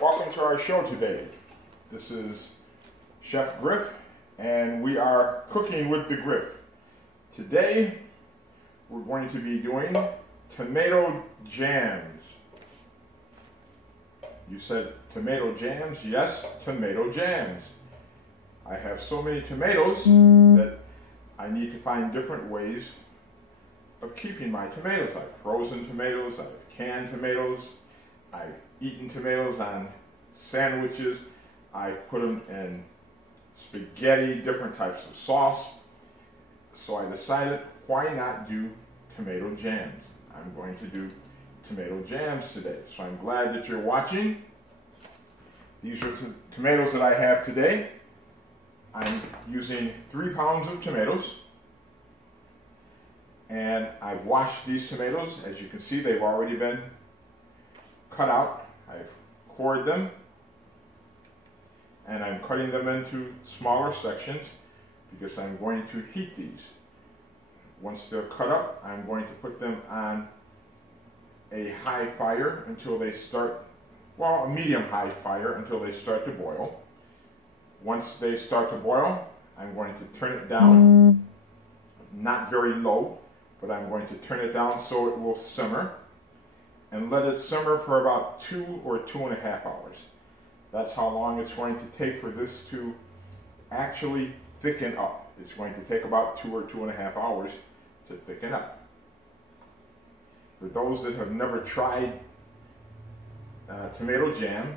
Welcome to our show today. This is Chef Griff, and we are cooking with the Griff. Today, we're going to be doing tomato jams. You said tomato jams? Yes, tomato jams. I have so many tomatoes that I need to find different ways of keeping my tomatoes. I've frozen tomatoes, I've canned tomatoes, I've eaten tomatoes on sandwiches, I've put them in spaghetti, different types of sauce. So I decided, why not do tomato jams? I'm going to do tomato jams today. So I'm glad that you're watching. These are some tomatoes that I have today. I'm using 3 pounds of tomatoes. And I've washed these tomatoes. As you can see, they've already been cut out. I've cored them. And I'm cutting them into smaller sections because I'm going to heat these. Once they're cut up, I'm going to put them on a high fire until they start, well, a medium-high fire until they start to boil. Once they start to boil, I'm going to turn it down, not very low, but I'm going to turn it down so it will simmer, and let it simmer for about 2 or 2.5 hours. That's how long it's going to take for this to actually thicken up. It's going to take about 2 or 2.5 hours to thicken up. For those that have never tried tomato jam,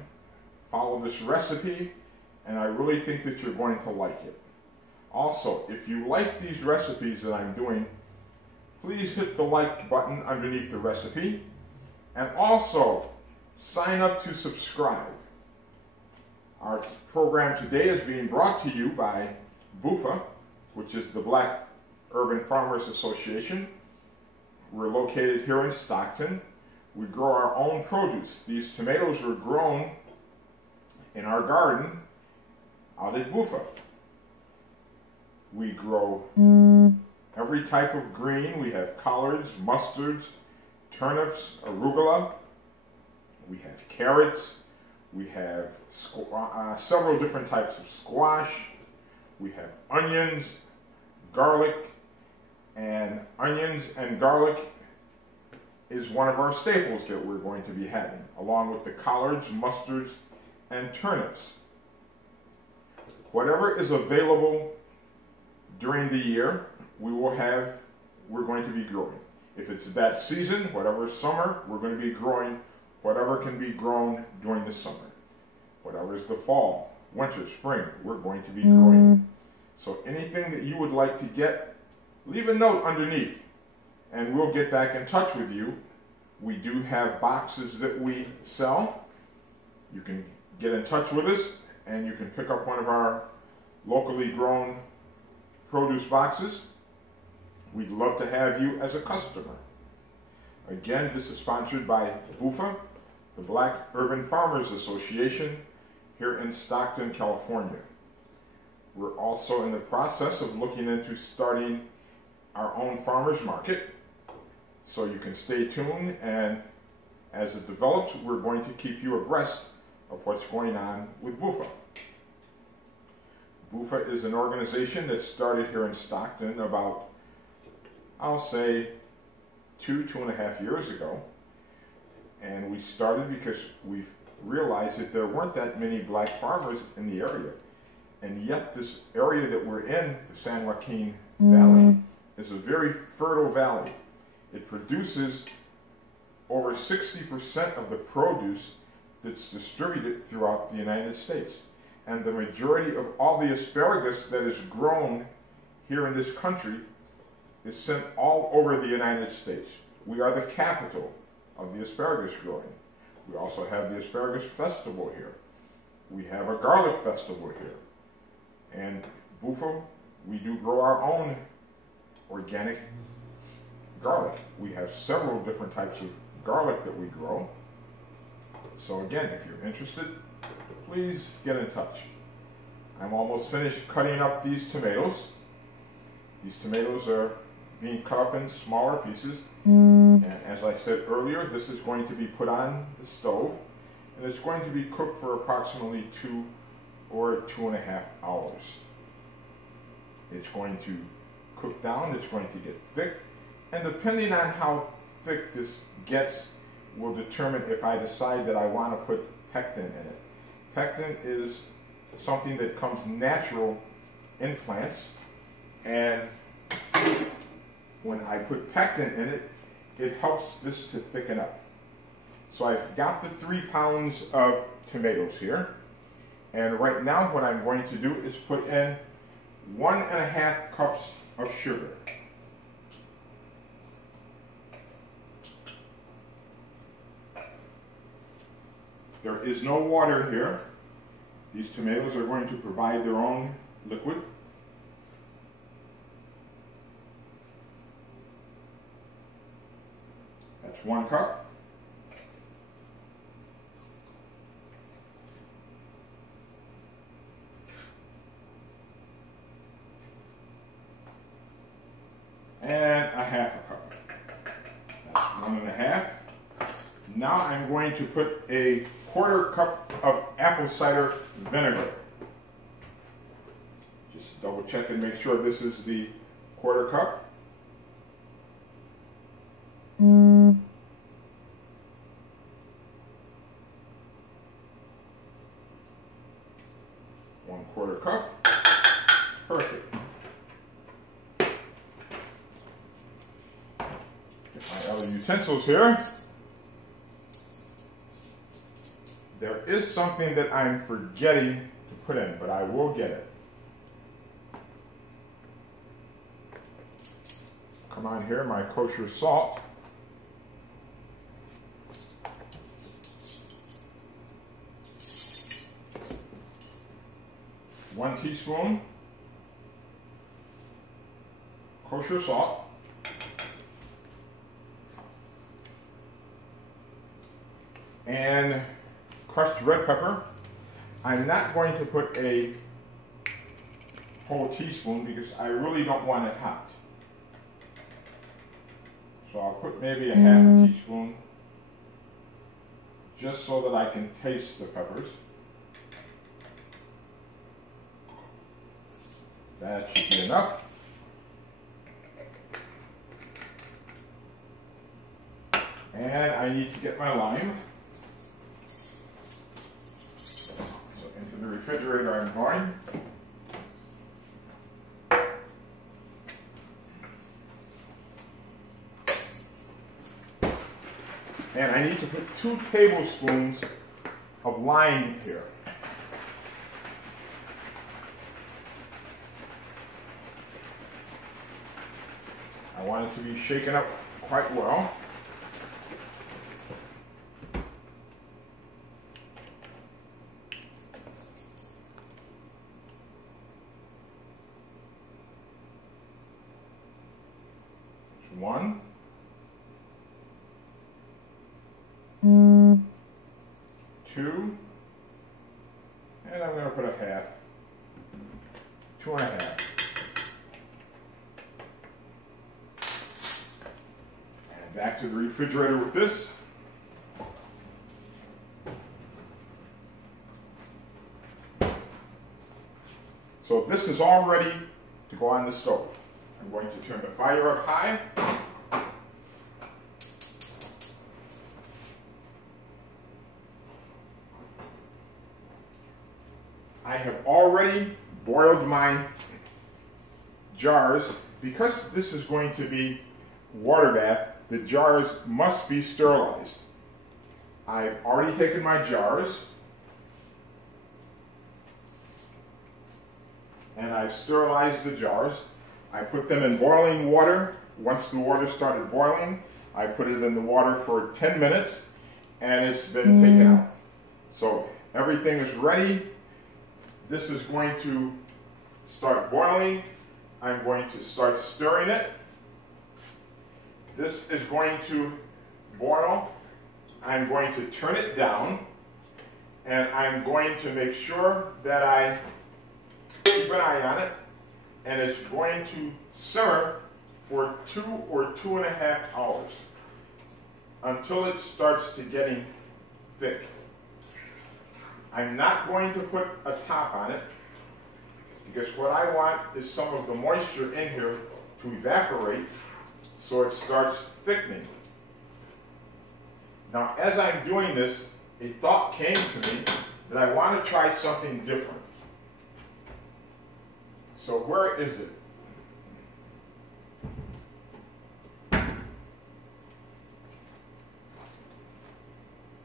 follow this recipe, and I really think that you're going to like it. Also, if you like these recipes that I'm doing, please hit the like button underneath the recipe, and also sign up to subscribe. Our program today is being brought to you by BUFA, which is the Black Urban Farmers Association. We're located here in Stockton. We grow our own produce. These tomatoes were grown in our garden out at BUFA. We grow every type of green. We have collards, mustards, turnips, arugula. We have carrots. We have several different types of squash. We have onions, garlic, and onions and garlic is one of our staples that we're going to be having, along with the collards, mustards, and turnips. Whatever is available during the year, we're going to be growing. If it's that season, whatever is summer, we're going to be growing whatever can be grown during the summer. Whatever is the fall, winter, spring, we're going to be growing. So anything that you would like to get, leave a note underneath, and we'll get back in touch with you. We do have boxes that we sell. You can get in touch with us, and you can pick up one of our locally grown produce boxes. We'd love to have you as a customer. Again, this is sponsored by BUFA, the Black Urban Farmers Association, here in Stockton, California. We're also in the process of looking into starting our own farmers market, so you can stay tuned, and as it develops, we're going to keep you abreast of what's going on with BUFA. BUFA is an organization that started here in Stockton about, I'll say, 2.5 years ago. And we started because we realized that there weren't that many black farmers in the area. And yet this area that we're in, the San Joaquin Valley, is a very fertile valley. It produces over 60% of the produce that's distributed throughout the United States. And the majority of all the asparagus that is grown here in this country is sent all over the United States. We are the capital of the asparagus growing. We also have the Asparagus Festival here. We have a garlic festival here. And BUFA, we do grow our own organic garlic. We have several different types of garlic that we grow. So again, if you're interested, please get in touch. I'm almost finished cutting up these tomatoes. These tomatoes are being cut up in smaller pieces. And as I said earlier, this is going to be put on the stove. and it's going to be cooked for approximately 2 or 2.5 hours. It's going to cook down, it's going to get thick, and depending on how thick this gets will determine if I decide that I want to put pectin in it. Pectin is something that comes natural in plants, and when I put pectin in it, it helps this to thicken up. So I've got the 3 pounds of tomatoes here, and right now what I'm going to do is put in 1.5 cups of sugar. There is no water here. These tomatoes are going to provide their own liquid. That's 1 cup. And 1/2 cup. That's 1.5. Now I'm going to put a 1/4 cup of apple cider vinegar. Just double check and make sure this is the 1/4 cup. One 1/4 cup. Perfect. Get my other utensils here. There is something that I'm forgetting to put in, but I will get it. Come on here, my kosher salt. One teaspoon kosher salt. And crushed red pepper. I'm not going to put a whole teaspoon because I really don't want it hot. So I'll put maybe a 1/2 teaspoon just so that I can taste the peppers. That should be enough. And I need to get my lime. Into the refrigerator I'm going. And I need to put 2 tablespoons of lime here. I want it to be shaken up quite well. One, 2, and I'm going to put a 1/2, 2.5. And back to the refrigerator with this. So this is all ready to go on the stove. I'm going to turn the fire up high. I have already boiled my jars. Because this is going to be water bath, the jars must be sterilized. I've already taken my jars and I've sterilized the jars. I put them in boiling water. Once the water started boiling, I put it in the water for 10 minutes and it's been taken out. So everything is ready. This is going to start boiling. I'm going to start stirring it. This is going to boil. I'm going to turn it down, and I'm going to make sure that I keep an eye on it, and it's going to simmer for 2 or 2.5 hours until it starts to getting thick. I'm not going to put a top on it because what I want is some of the moisture in here to evaporate so it starts thickening. Now, as I'm doing this, a thought came to me that I want to try something different. So where is it?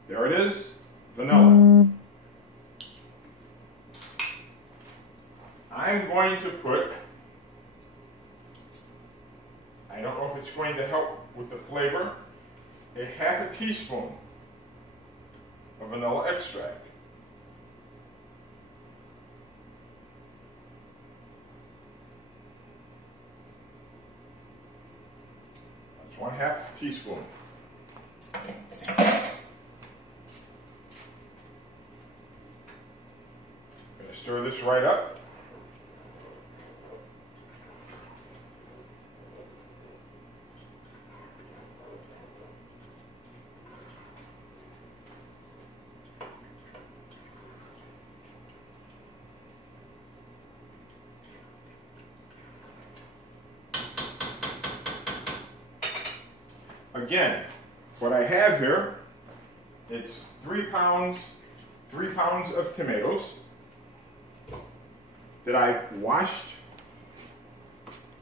There it is, vanilla. I'm going to put, I don't know if it's going to help with the flavor, a half a teaspoon of vanilla extract. That's 1/2 teaspoon. Stir this right up. Again, what I have here, it's 3 pounds of tomatoes that I've washed.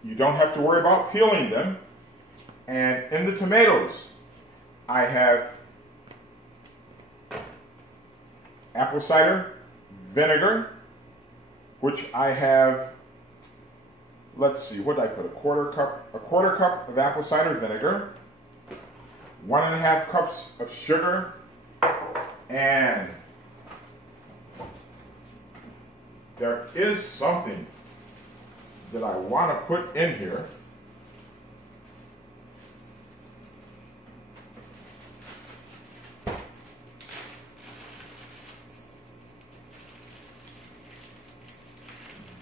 You don't have to worry about peeling them. And in the tomatoes, I have apple cider vinegar, which I have, let's see, what did I put? A quarter cup of apple cider vinegar, 1.5 cups of sugar, and there is something that I want to put in here.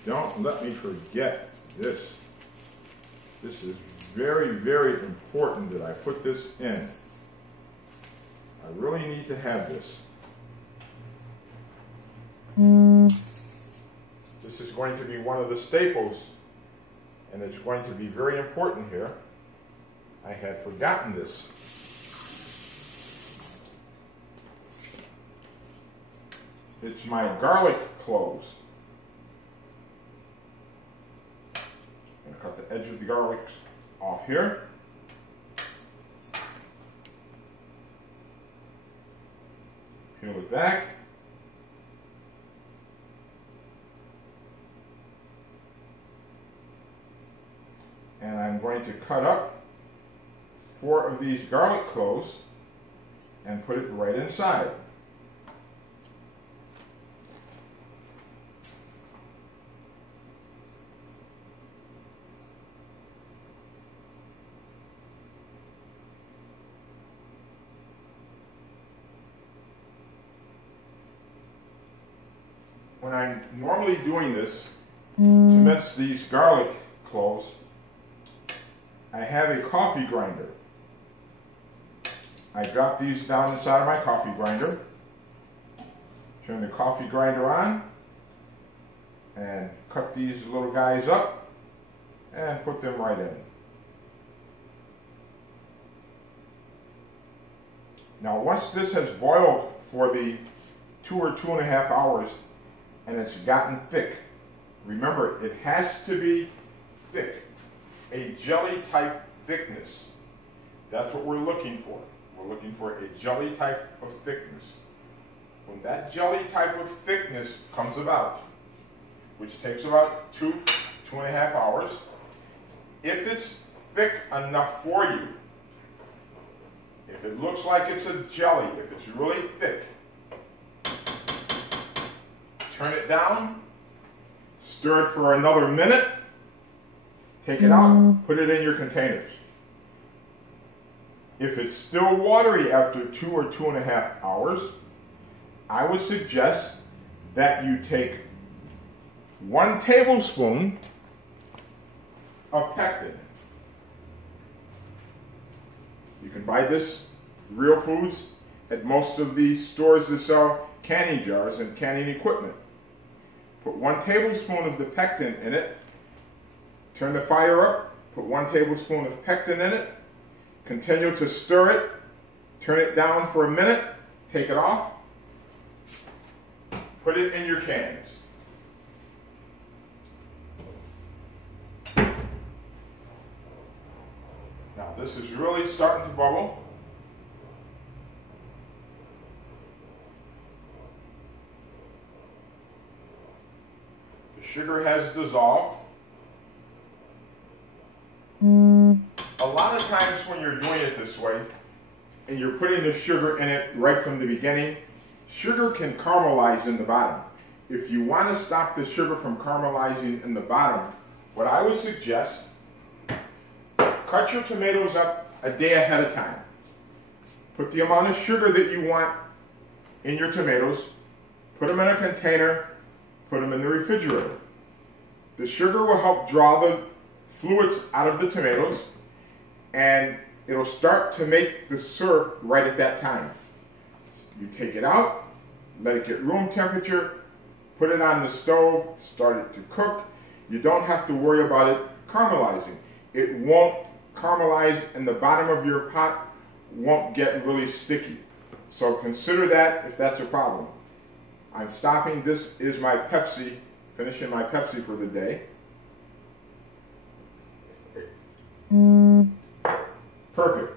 Don't let me forget this. This is very, very important that I put this in. I really need to have this. This is going to be one of the staples, and it's going to be very important here. I had forgotten this. It's my garlic cloves. I'm going to cut the edge of the garlic off here. Peel it back. And I'm going to cut up 4 of these garlic cloves and put it right inside. When I'm normally doing this, to mince these garlic cloves, I have a coffee grinder. I drop these down inside of my coffee grinder, turn the coffee grinder on, and cut these little guys up and put them right in. Now once this has boiled for the 2 or 2.5 hours and it's gotten thick, remember it has to be thick. A jelly type thickness. That's what we're looking for. We're looking for a jelly type of thickness. When that jelly type of thickness comes about, which takes about 2.5 hours, if it's thick enough for you, if it looks like it's a jelly, if it's really thick, turn it down, stir it for another minute, take it out, put it in your containers. If it's still watery after 2 or 2.5 hours, I would suggest that you take 1 tablespoon of pectin. You can buy this Real Foods at most of the stores that sell canning jars and canning equipment. Put 1 tablespoon of the pectin in it. Turn the fire up. Put 1 tablespoon of pectin in it. Continue to stir it. Turn it down for a minute. Take it off. Put it in your cans. Now this is really starting to bubble. The sugar has dissolved. A lot of times when you're doing it this way, and you're putting the sugar in it right from the beginning, sugar can caramelize in the bottom. If you want to stop the sugar from caramelizing in the bottom, what I would suggest, cut your tomatoes up a day ahead of time. Put the amount of sugar that you want in your tomatoes, put them in a container, put them in the refrigerator. The sugar will help draw the fluids out of the tomatoes, and it'll start to make the syrup right at that time. You take it out, let it get room temperature, put it on the stove, start it to cook. You don't have to worry about it caramelizing. It won't caramelize, and the bottom of your pot won't get really sticky. So consider that if that's a problem. I'm stopping. This is my Pepsi, finishing my Pepsi for the day. Perfect.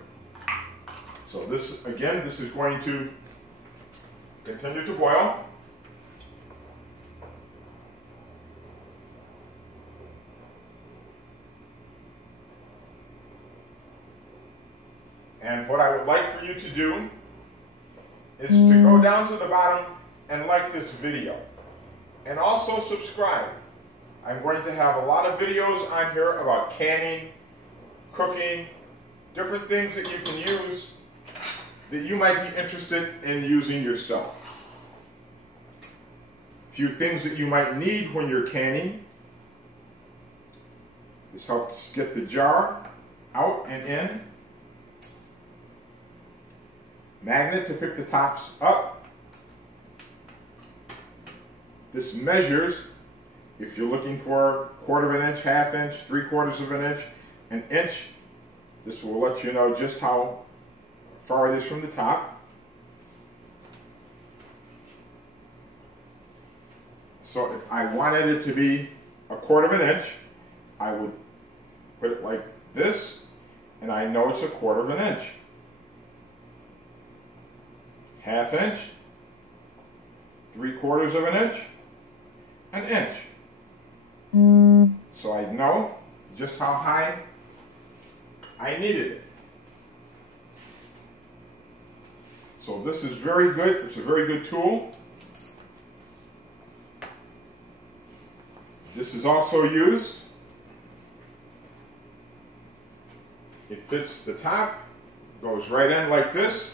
So this, again, this is going to continue to boil. And what I would like for you to do is to go down to the bottom and like this video. And also subscribe. I'm going to have a lot of videos on here about canning, cooking, different things that you can use that you might be interested in using yourself. A few things that you might need when you're canning. This helps get the jar out and in. Magnet to pick the tops up. This measures if you're looking for 1/4 of an inch, 1/2 inch, 3/4 of an inch, an inch. This will let you know just how far it is from the top. So if I wanted it to be 1/4 of an inch, I would put it like this, and I know it's 1/4 of an inch. 1/2 inch, 3/4 of an inch, an inch. So I know just how high I needed it. So this is very good. It's a very good tool. This is also used. It fits the top, goes right in like this.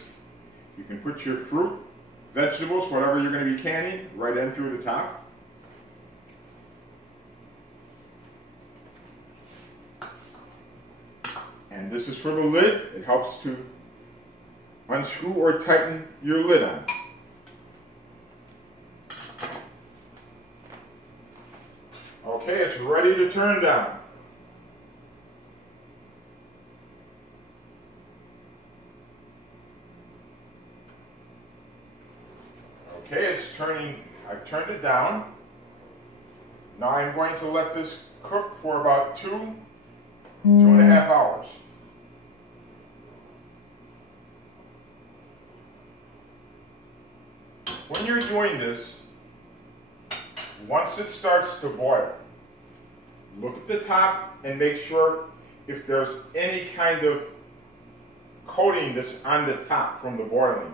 You can put your fruit, vegetables, whatever you're going to be canning, right in through the top. And this is for the lid. It helps to unscrew or tighten your lid on. Okay, it's ready to turn down. Okay, it's turning. I've turned it down. Now I'm going to let this cook for about 2.5 hours. When you're doing this, once it starts to boil, look at the top and make sure if there's any kind of coating that's on the top from the boiling.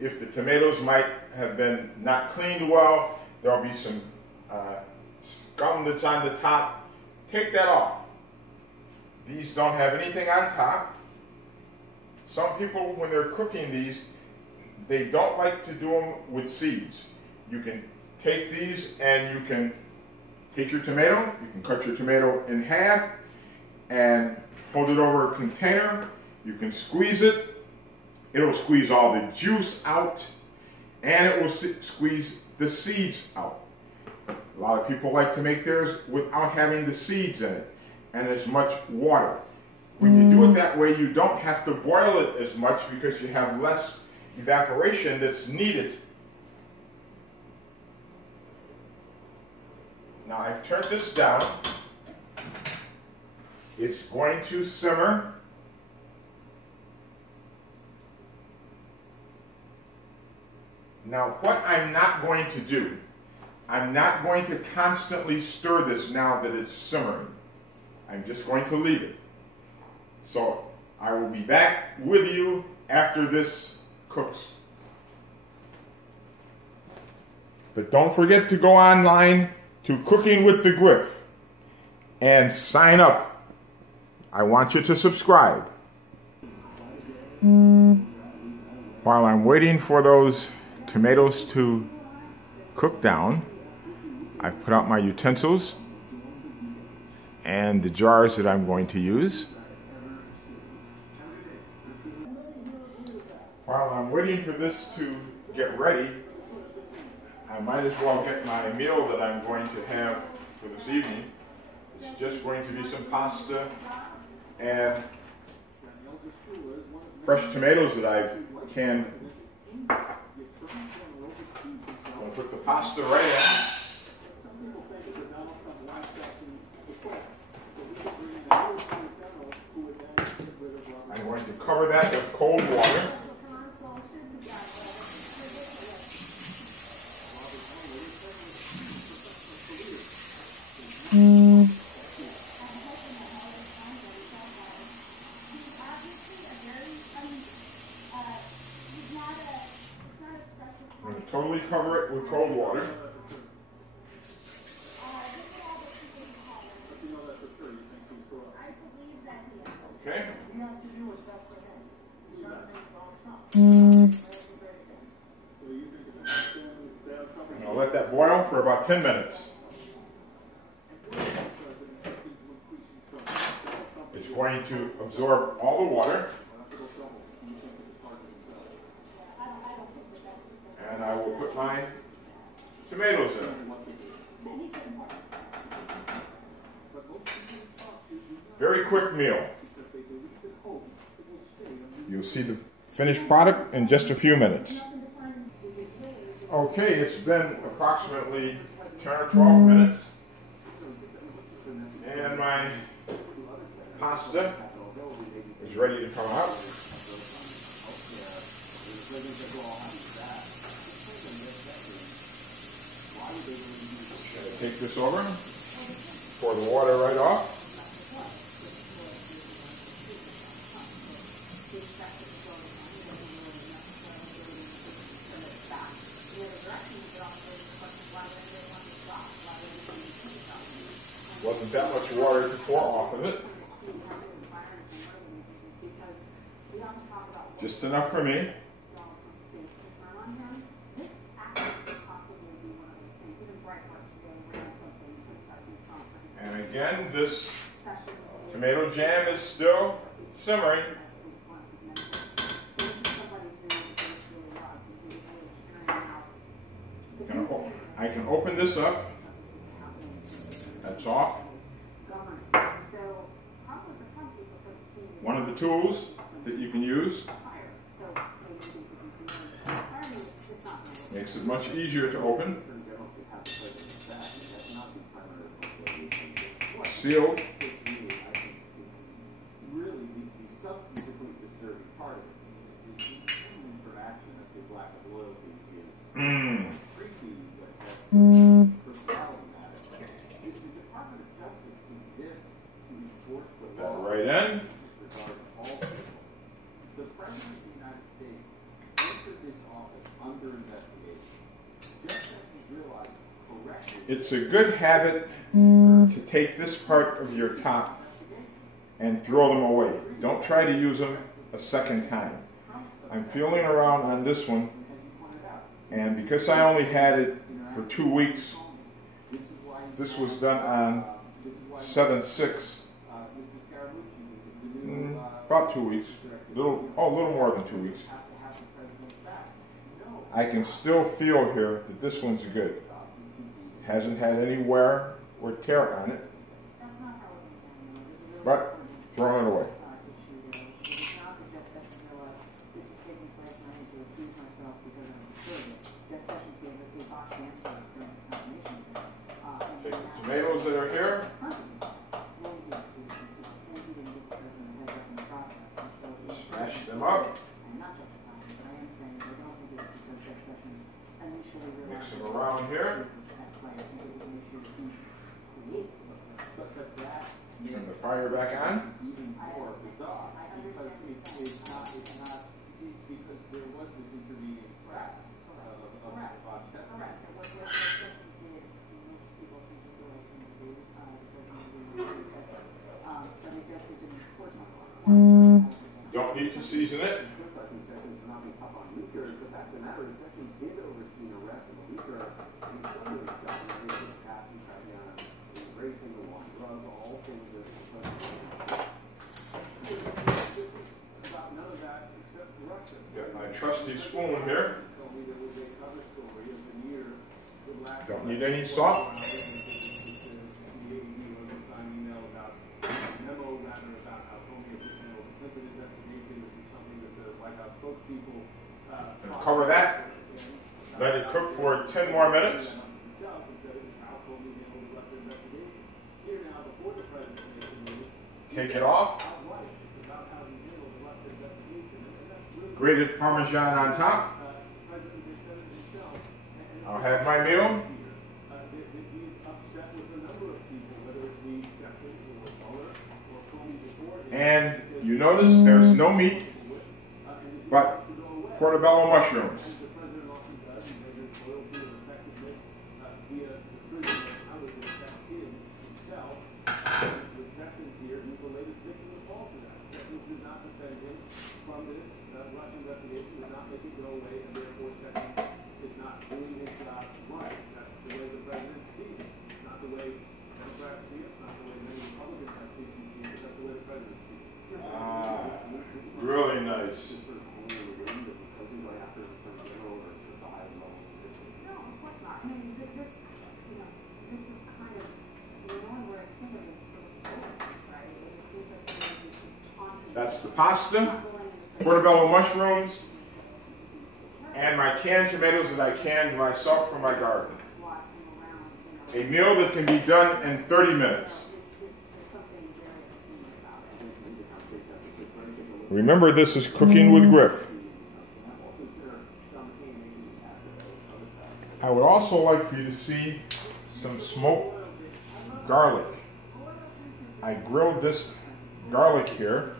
If the tomatoes might have been not cleaned well, there'll be some scum that's on the top. Take that off. These don't have anything on top. Some people, when they're cooking these, they don't like to do them with seeds. You can take these and you can take your tomato, you can cut your tomato in half and hold it over a container. You can squeeze it. It'll squeeze all the juice out, and it will squeeze the seeds out. A lot of people like to make theirs without having the seeds in it and as much water. When you do it that way, you don't have to boil it as much because you have less evaporation that's needed. Now I've turned this down. It's going to simmer. Now what I'm not going to do, I'm not going to constantly stir this now that it's simmering. I'm just going to leave it. So I will be back with you after this cooks. But don't forget to go online to Cooking with the Griff and sign up. I want you to subscribe. While I'm waiting for those tomatoes to cook down, I've put out my utensils and the jars that I'm going to use. While I'm waiting for this to get ready, I might as well get my meal that I'm going to have for this evening. It's just going to be some pasta and fresh tomatoes that I've canned. I'm going to put the pasta right in. I'm going to cover that with cold water. I'm going to totally cover it with cold water. Okay. And I'll let that boil for about 10 minutes. It's going to absorb all the water. And I will put my tomatoes in. Very quick meal. You'll see the finished product in just a few minutes. Okay, it's been approximately 10 or 12 minutes. And my pasta is ready to come out. Take this over, pour the water right off. Wasn't that much water to pour off of it. Just enough for me. And again, this tomato jam is still simmering. I can open this up. That's off. One of the tools that you can use. Makes it much easier to open. Sealed. Put that right in. The President of the United States entered this office under investigation. Just as he realized correctly. It's a good habit to take this part of your top and throw them away. Don't try to use them a second time. I'm feeling around on this one, and because I only had it for 2 weeks, this was done on 7/6, about 2 weeks, a little more than 2 weeks. I can still feel here that this one's good. Hasn't had any wear or tear on it, but throwing it away. Take the tomatoes that are here. Smash them up. Mix them around here. Turn the fire back on. Don't need to season it. Got my trusty spoon here. Don't need any salt. And cover that. Let it cook for 10 more minutes. Take it off. Grated Parmesan on top. I'll have my meal. And you notice there's no meat, but portobello mushrooms. Really nice. That's the pasta, portobello mushrooms, and my canned tomatoes that I canned myself from my garden. A meal that can be done in 30 minutes. Remember, this is Cooking with Griff. I would also like for you to see some smoked garlic. I grilled this garlic here.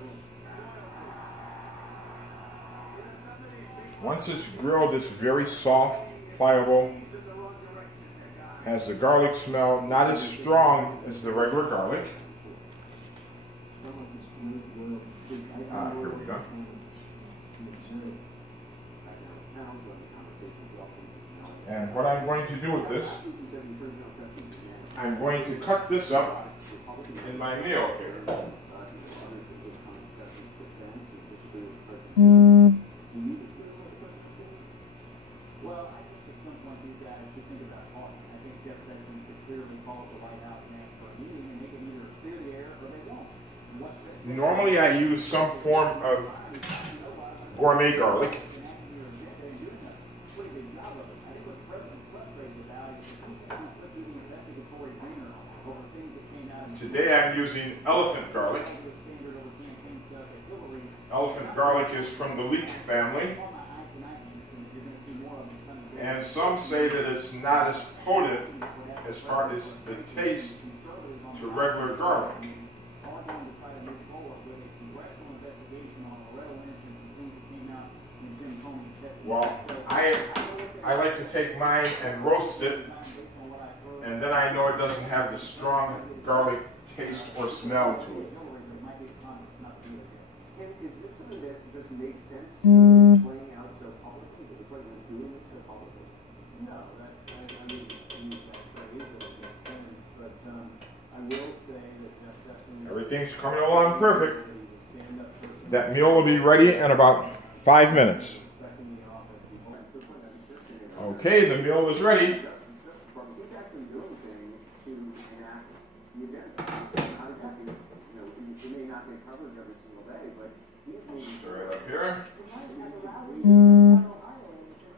Once it's grilled, it's very soft, pliable, has the garlic smell, not as strong as the regular garlic. Here we go. And what I'm going to do with this, I'm going to cut this up in my meal here. Normally I use some form of gourmet garlic. Today I'm using elephant garlic. Elephant garlic is from the leek family. And some say that it's not as potent as far as the taste to regular garlic. Well, I like to take mine and roast it, and then I know it doesn't have the strong garlic taste or smell to it. Is this something that just makes sense playing out so publicly, that the president's doing this so publicly? No, I mean, that phrase, it makes sense, but I will say that Jeff Sessions... Everything's coming along perfect. That meal will be ready in about 5 minutes. Okay, the meal is ready. He's actually doing things to enact the agenda. Obviously, it may not get coverage every single day, but he's moving. Stir it up here.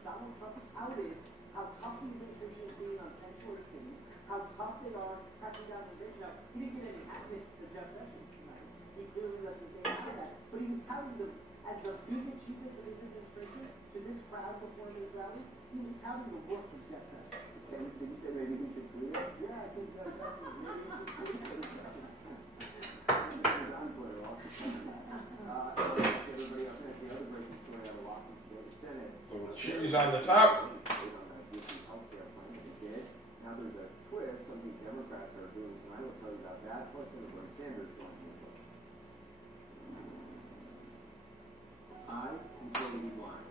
Donald Trump has outed how tough the administration is being on sanctuary cities, how tough they are cracking down on immigration. Now, he didn't get any access to Jeff Sessions tonight. He clearly left his name out of that. But he was touting them as the big achievements of his administration to this crowd before his rally. He was touting the work of Jeff Sessions. Did you say maybe he should tweet it? Yeah, I think Jeff Sessions maybe he should tweet it. He's on Twitter also. Everybody else, that's the other breaking story out of Washington State Senate. Little cheese on the top. Now there's a twist, something Democrats are doing tonight. I will tell you about that. Plus, Senator Sanders joining as well. I control the line.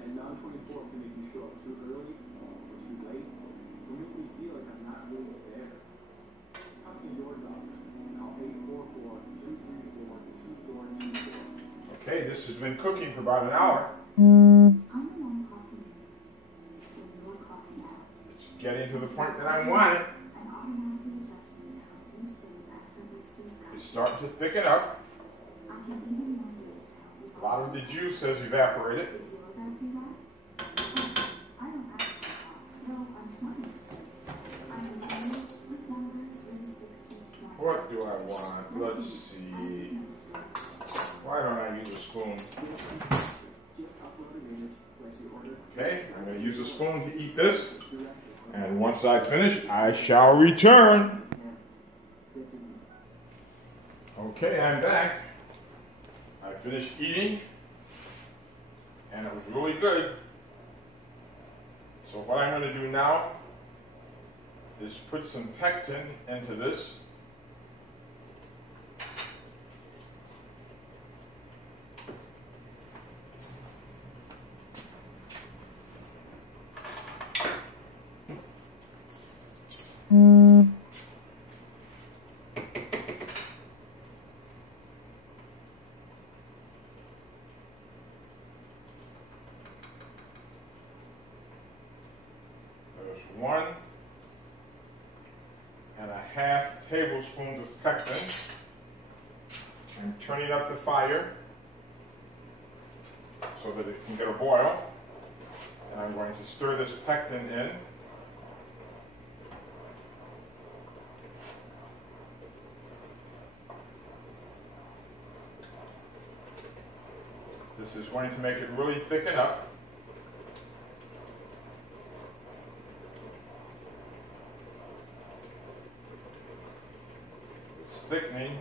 And non-24 can make me show up too early or too late, or make me feel like I'm not really there. Talk to your doctor. Call 844-234-2424. Okay, this has been cooking for about an hour. I'm the one clocking in when you're clocking out. It's getting to the point that I want it. I'm automatically adjusting to help you stay effortlessly It's comfortable. starting to thicken up. I can even notice A how lot of the juice has evaporated. Does your bed do that? I don't actually talk. No, I'm smiling. I'm the only sleep number 360 smart. What do I want? Let's see. Why don't I use a spoon? Okay, I'm going to use a spoon to eat this. And once I finish, I shall return. Okay, I'm back. I finished eating. And it was really good. So what I'm going to do now is put some pectin into this. There's 1.5 tablespoons of pectin. I'm turning up the fire so that it can get a boil. And I'm going to stir this pectin in. This is going to make it really thicken up. It's thickening.